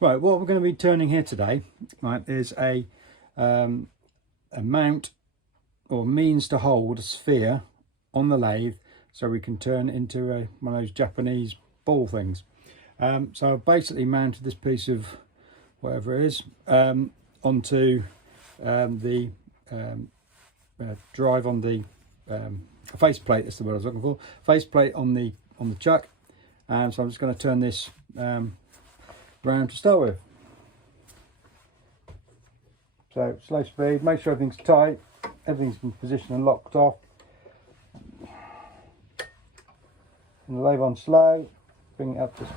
Right, what we're going to be turning here today, right, is a mount or means to hold a sphere on the lathe, so we can turn it into one of those Japanese ball things. So I've basically mounted this piece of whatever it is onto the drive on the faceplate. That's the word I was looking for. Faceplate on the chuck, and so I'm just going to turn this round to start with. So slow speed, make sure everything's tight, everything's in position and locked off. And the lathe on slow, bring it up to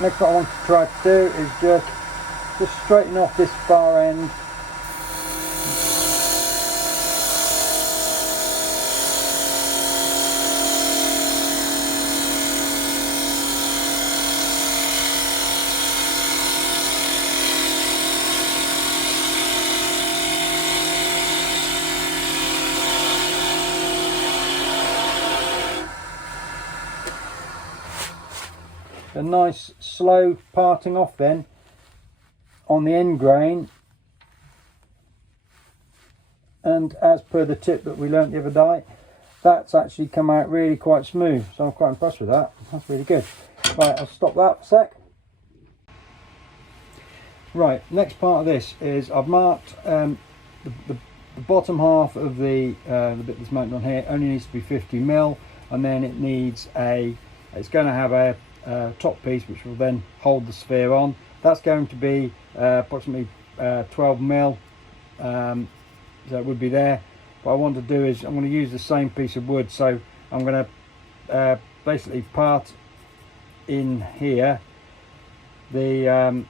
next. What I want to try to do is just straighten off this far end. A nice slow parting off then on the end grain, and as per the tip that we learnt the other day, that's actually come out really quite smooth, so I'm quite impressed with that. That's really good. Right, I'll stop that a sec. Right, next part of this is I've marked the bottom half of the bit that's mounted on here only needs to be 50mm, and then it needs it's going to have a top piece which will then hold the sphere on. That's going to be approximately 12mm, so it would be there. What I want to do is I'm going to use the same piece of wood, so I'm going to basically part in here to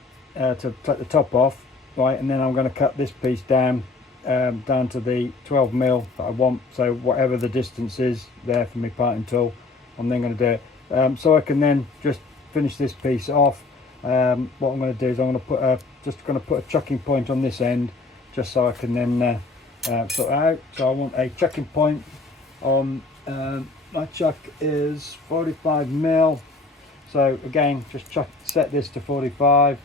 take the top off, right, and then I'm going to cut this piece down to the 12mm that I want, so whatever the distance is there for my parting tool, I'm then going to do it. So I can then just finish this piece off. What I'm going to do is I'm going to put a chucking point on this end, just so I can then sort it out. So I want a chucking point on my chuck is 45mm. So again, just set this to 45,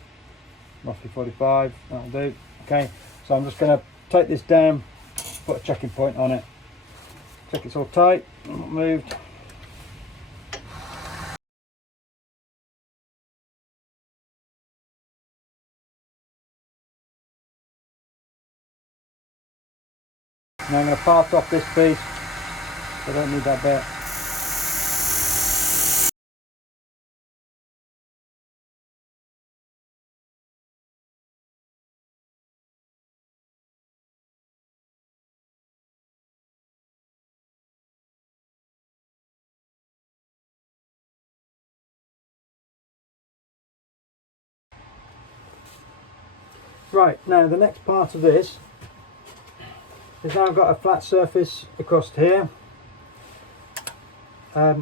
roughly 45. That'll do. Okay. So I'm just going to take this down, put a chucking point on it. Check it's all tight, not moved. Now I'm going to part off this piece, I don't need that bit. Right, now the next part of this is now I've got a flat surface across here. The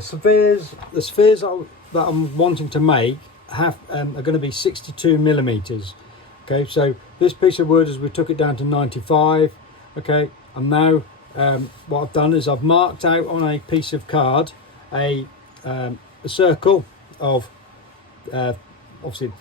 spheres that I'm wanting to make are going to be 62mm. Okay, so this piece of wood, as we took it down to 95. Okay, and now what I've done is I've marked out on a piece of card a circle of obviously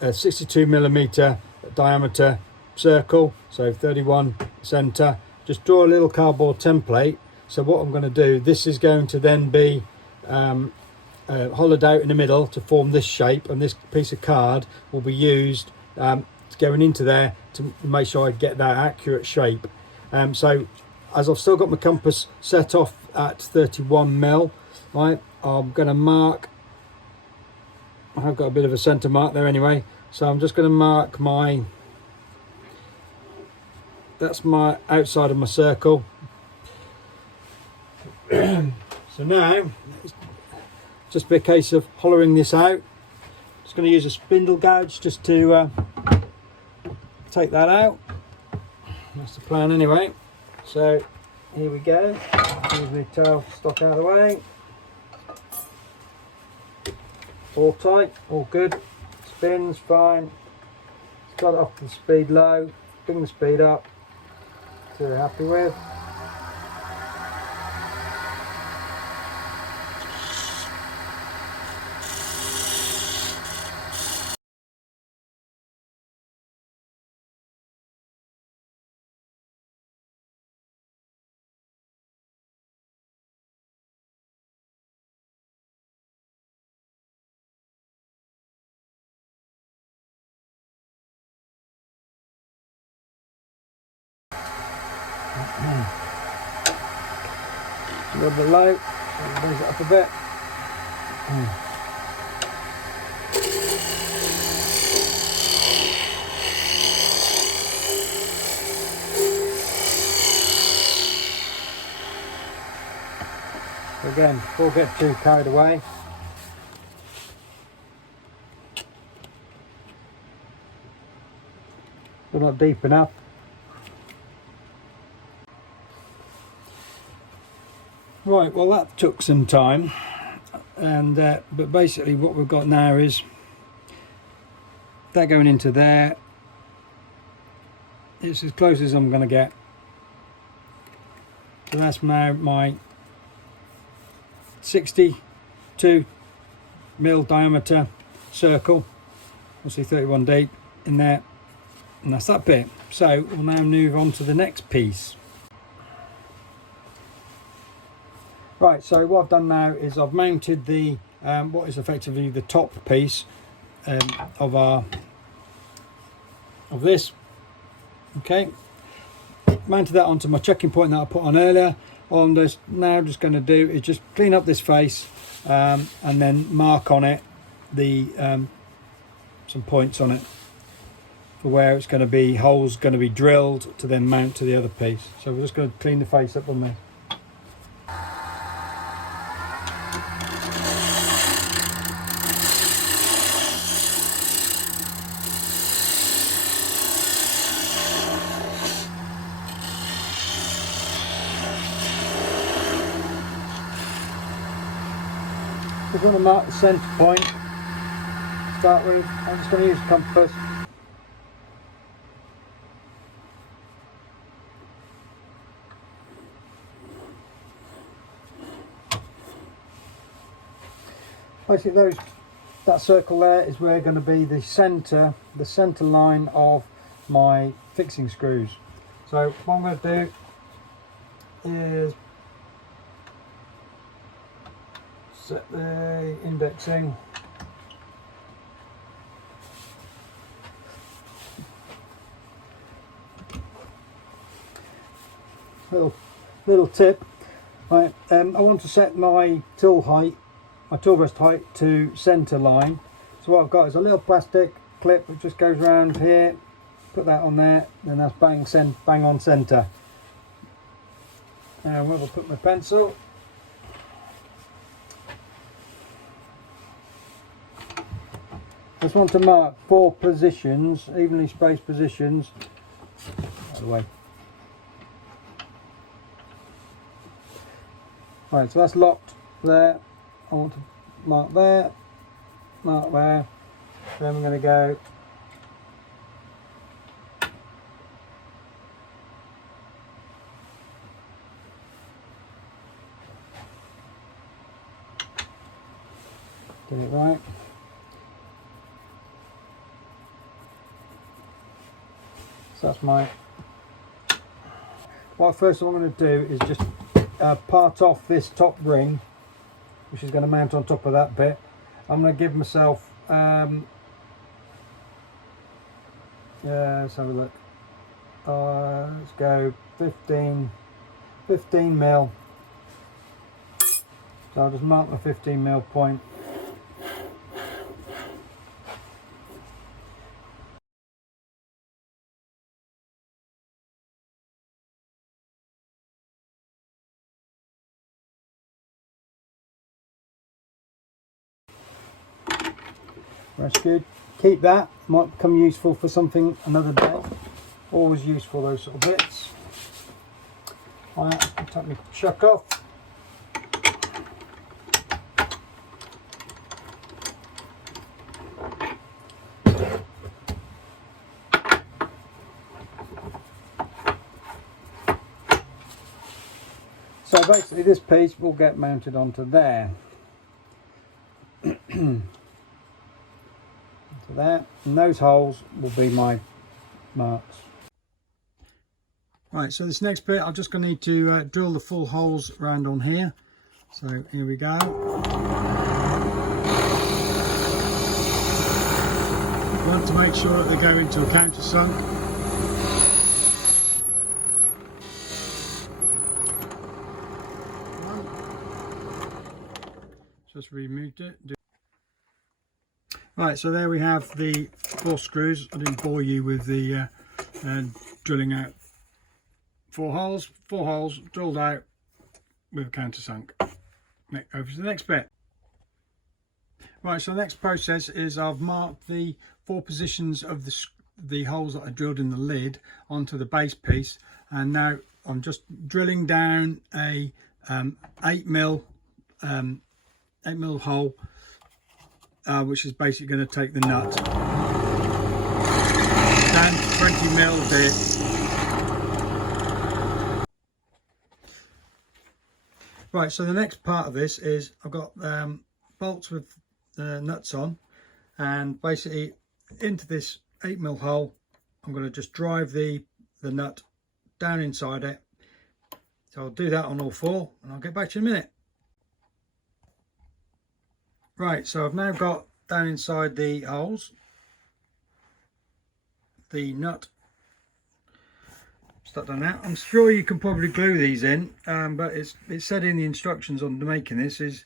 a 62mm diameter circle, so 31 center. Just draw a little cardboard template. So what I'm going to do, this is going to then be hollowed out in the middle to form this shape, and this piece of card will be used going into there to make sure I get that accurate shape. So as I've still got my compass set off at 31mm, right, I'm going to mark, I've got a bit of a center mark there anyway, so I'm just going to mark that's my outside of my circle. So now just be a case of hollowing this out. Just going to use a spindle gouge just to take that out. That's the plan anyway. So here we go. Move the tail stock out of the way. All tight, all good. Spins fine. Start it off to the speed low. Bring the speed up. So we're happy with. A little bit low, so raise it up a bit. So again, before we get too carried away, we're not deep enough. Right, well that took some time, and but basically what we've got now is that going into there. It's as close as I'm going to get. So that's now my 62 mil diameter circle, obviously 31 deep in there, and that's that bit. So we'll now move on to the next piece. Right, so what I've done now is I've mounted the what is effectively the top piece of this. Okay, mounted that onto my checking point that I put on earlier. All I'm now just going to do is just clean up this face and then mark on it the some points on it for where it's going to be, holes going to be drilled to then mount to the other piece. So we're just going to clean the face up on there. We're going to mark the centre point to start with. I'm just going to use a compass. Basically that circle there is where going to be the centre line of my fixing screws. So what I'm going to do is set the indexing. Little tip. Right, I want to set my tool rest height to centre line. So what I've got is a little plastic clip that just goes around here. Put that on there, then that's bang on centre. And where will I put my pencil? Just want to mark 4 positions, evenly spaced positions. Out of the way. Right, so that's locked there. I want to mark there, mark there. Then we're going to go get it right. So that's my. What first I'm going to do is just part off this top ring, which is going to mount on top of that bit. I'm going to give myself let's have a look. Let's go 15 mil. So I'll just mark my 15 mil point. rescued. Keep that, might become useful for something another day. Always useful, those sort of bits. Right, take my chuck off. So basically this piece will get mounted onto there. To there, and those holes will be my marks. Right, so this next bit I'm just going to need to drill the full holes around on here. So here we go. You want to make sure that they go into a countersunk. Just removed it. Right, so there we have the 4 screws. I didn't bore you with the drilling out 4 holes drilled out with a countersunk. Over to the next bit. Right, so the next process is I've marked the 4 positions of the holes that I drilled in the lid onto the base piece, and now I'm just drilling down a 8mm hole, which is basically going to take the nut down to 20mm there. Right, so the next part of this is I've got bolts with nuts on, and basically into this 8mm hole I'm going to just drive the nut down inside it. So I'll do that on all 4 and I'll get back to you in a minute. Right, so I've now got down inside the holes the nut stuck down out. I'm sure you can probably glue these in, but it's said in the instructions on making this is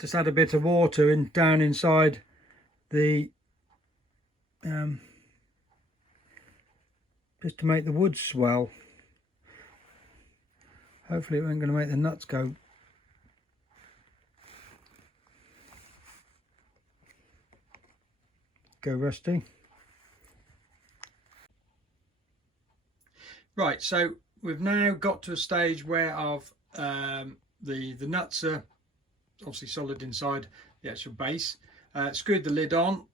just add a bit of water in down inside the just to make the wood swell. Hopefully it ain't going to make the nuts go rusty. Right, so we've now got to a stage where the nuts are obviously solid inside the actual base. Screwed the lid on,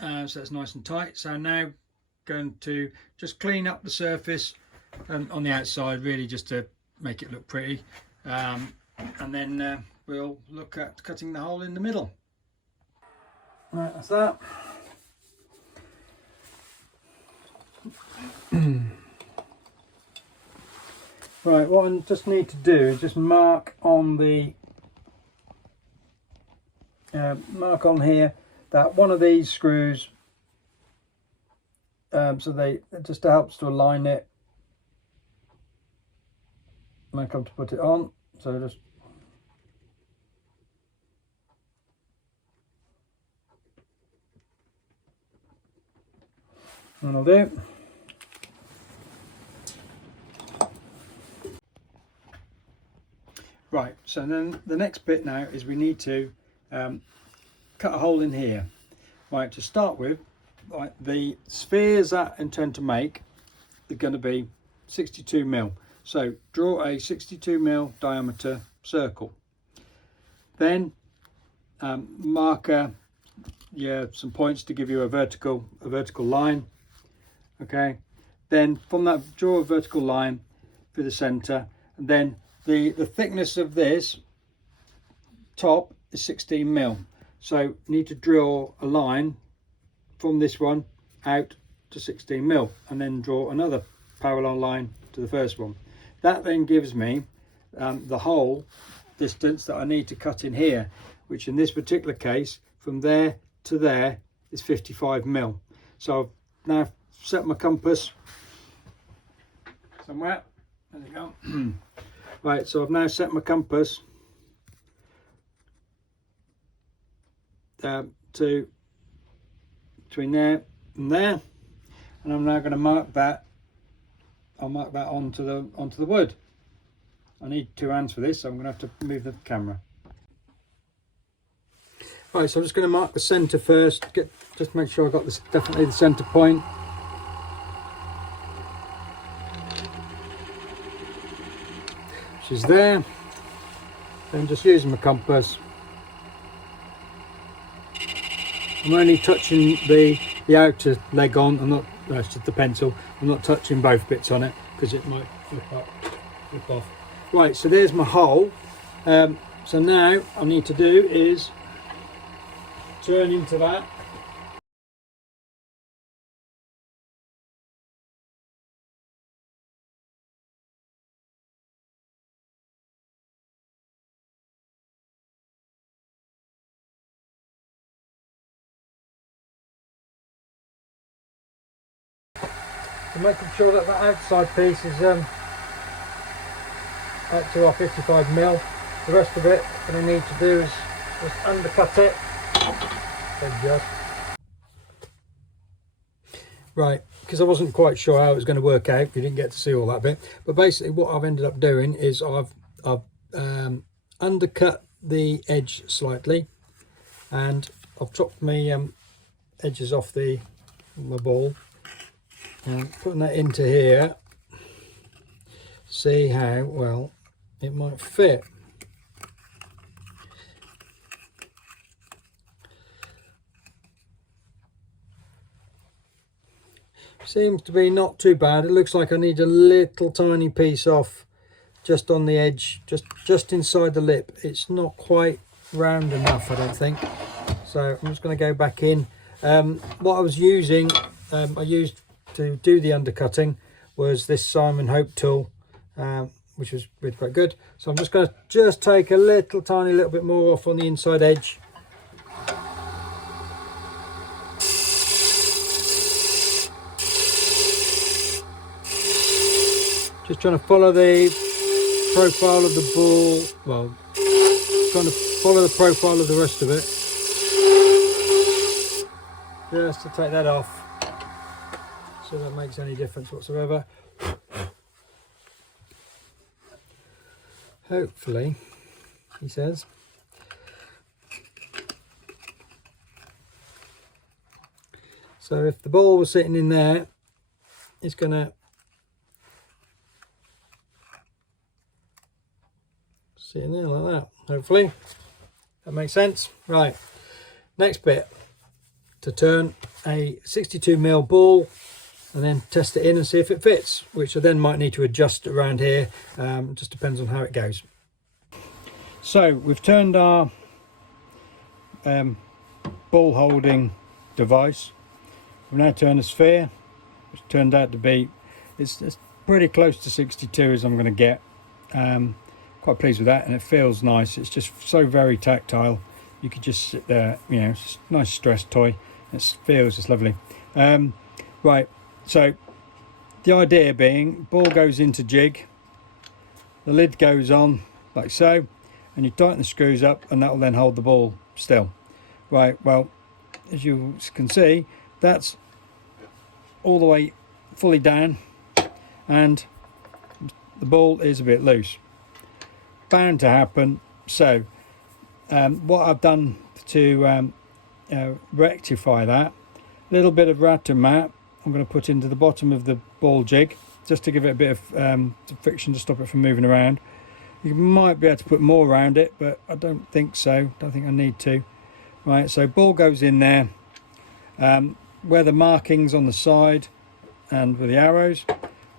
so that's nice and tight. So now going to just clean up the surface on the outside, really just to make it look pretty, and then we'll look at cutting the hole in the middle. Right, that's that. Right, what I just need to do is just mark on the mark on here that one of these screws, so they just helps to align it when I come to put it on. So just and I'll do. Right, so then the next bit now is we need to cut a hole in here. Right, to start with, right, the spheres that I intend to make are going to be 62mm. So draw a 62mm diameter circle. Then mark some points to give you a vertical line. Okay. Then from that, draw a vertical line through the centre, and then the thickness of this top is 16mm. So you need to draw a line from this one out to 16mm, and then draw another parallel line to the first one. That then gives me the hole distance that I need to cut in here, which in this particular case from there to there is 55mm. So I've now set my compass somewhere. There you go. Right, so I've now set my compass to between there and there, and I'm now going to mark that. I'll mark that onto the wood. I need 2 hands for this, so I'm going to have to move the camera. Right, so I'm just going to mark the centre first, just make sure I got this definitely the centre point. She's there. Then just using my compass. I'm only touching the outer leg on. I'm not. That's just the pencil. I'm not touching both bits on it because it might flip off. Right, so there's my hole. So now I need to do is turn into that. So making sure that that outside piece is up to our 55mm. The rest of it, what I need to do is just undercut it. Right, because I wasn't quite sure how it was going to work out. You didn't get to see all that bit, but basically what I've ended up doing is I've undercut the edge slightly, and I've chopped my edges off my ball, and putting that into here. See how well it might fit. Seems to be not too bad. It looks like I need a little tiny piece off just on the edge, just inside the lip. It's not quite round enough, I don't think. So I'm just going to go back in. What I was using, I used to do the undercutting was this Simon Hope tool, which was really quite good. So I'm just going to take a little bit more off on the inside edge. Just trying to follow the profile of the ball, well, trying to follow the profile of the rest of it. Just to take that off, so that makes any difference whatsoever. Hopefully, he says. So if the ball was sitting in there, it's going to sit in there like that. Hopefully, that makes sense. Right, next bit, to turn a 62mm ball and then test it in and see if it fits, which I then might need to adjust around here. Just depends on how it goes. So we've turned our ball holding device. We've now turned a sphere, which turned out to be, it's pretty close to 62 as I'm going to get. Quite pleased with that, and it feels nice. It's just so very tactile. You could just sit there, you know, it's a nice stress toy. It feels just lovely. Right, so the idea being, ball goes into jig, the lid goes on like so, and you tighten the screws up, and that will then hold the ball still. Right, well, as you can see, that's all the way fully down, and the ball is a bit loose. Bound to happen. So what I've done to rectify that, a little bit of Ratomat I'm going to put into the bottom of the ball jig, just to give it a bit of friction to stop it from moving around. You might be able to put more around it, but I don't think so. Don't think I need to. Right, so ball goes in there, where the markings on the side and with the arrows,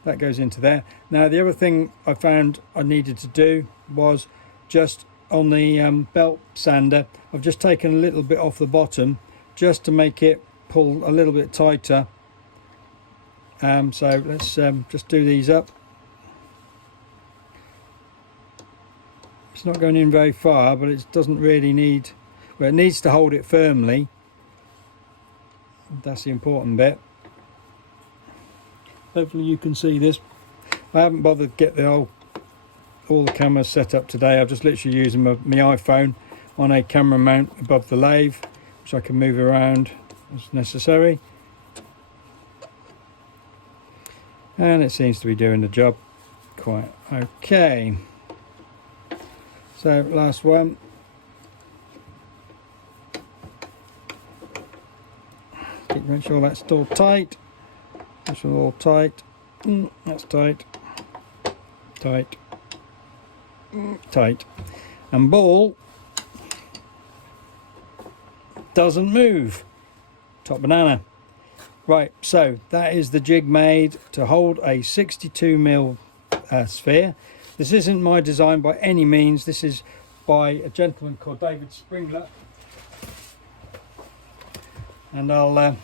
that goes into there. Now the other thing I found I needed to do was just on the belt sander, I've just taken a little bit off the bottom just to make it pull a little bit tighter. So let's just do these up. It's not going in very far, but it doesn't really need, well, it needs to hold it firmly. That's the important bit. Hopefully you can see this. I haven't bothered to get all the cameras set up today. I've just literally using my iPhone on a camera mount above the lathe, which I can move around as necessary. And it seems to be doing the job quite okay. So last one. Make sure that's still tight. That's all tight. That's tight. Tight. Tight. And ball doesn't move. Top banana. Right, so that is the jig made to hold a 62mm sphere. This isn't my design by any means. This is by a gentleman called David Springler. And I'll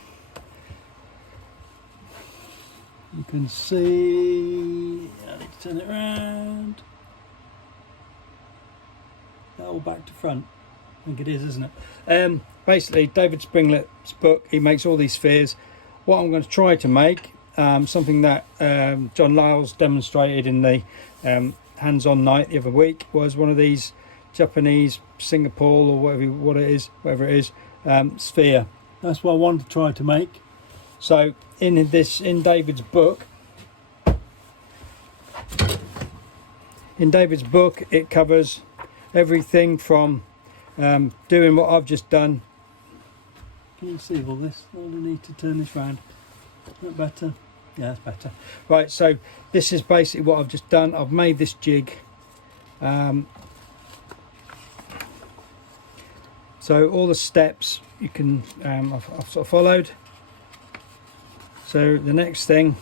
you can see, I need to turn it around. All back to front. I think it is, isn't it? Basically, David Springlet's book, he makes all these spheres. What I'm going to try to make, something that John Lyles demonstrated in the hands-on night the other week, was one of these Japanese Singapore or whatever it is, sphere. That's what I wanted to try to make. So in David's book, it covers everything from doing what I've just done. Can you see all this? All I need to turn this round. Is that better? Yeah, that's better. Right, so this is basically what I've just done. I've made this jig. So all the steps you can, I've sort of followed. So the next thing,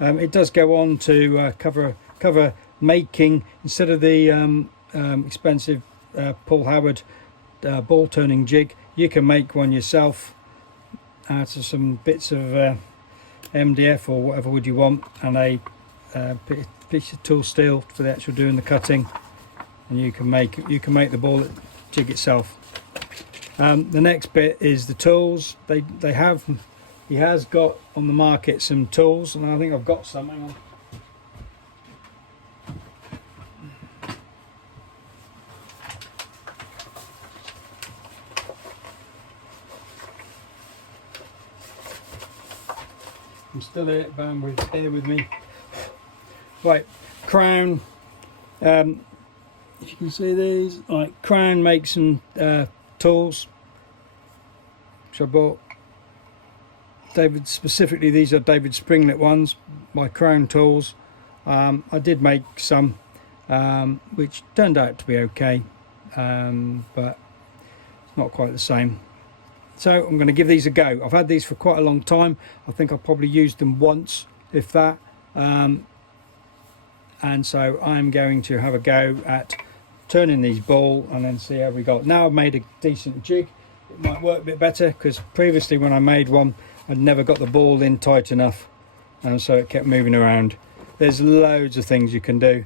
it does go on to cover making, instead of the expensive Paul Howard ball turning jig, you can make one yourself out of some bits of MDF or whatever wood you want, and a piece of tool steel for the actual doing the cutting, and you can make the ball jig itself. The next bit is the tools. He has got on the market some tools, and I think I've got some. Hang on. I'm still here, bear with me. Right, Crown. If you can see these, right, Crown makes some tools, which I bought. Specifically, these are David Springlet ones, my Crown tools. I did make some, which turned out to be okay, but it's not quite the same. So I'm going to give these a go. I've had these for quite a long time. I think I've probably used them once, if that. And so I'm going to have a go at turning these ball and then see how we got. Now I've made a decent jig. It might work a bit better, because previously when I made one, I'd never got the ball in tight enough, and so it kept moving around. There's loads of things you can do,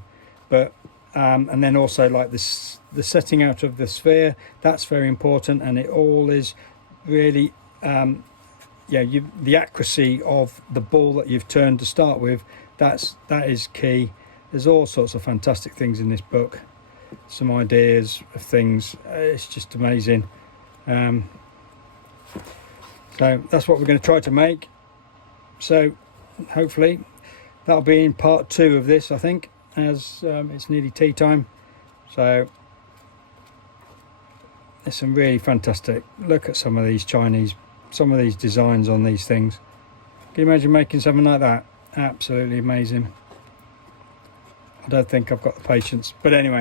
but and then also like this, the setting out of the sphere, that's very important, and it all is really the accuracy of the ball that you've turned to start with, that is key. There's all sorts of fantastic things in this book, some ideas of things. It's just amazing. So that's what we're going to try to make. So hopefully that'll be in part 2 of this, I think, as it's nearly tea time. So there's some really fantastic, look at some of these designs on these things. Can you imagine making something like that? Absolutely amazing. I don't think I've got the patience, but anyway.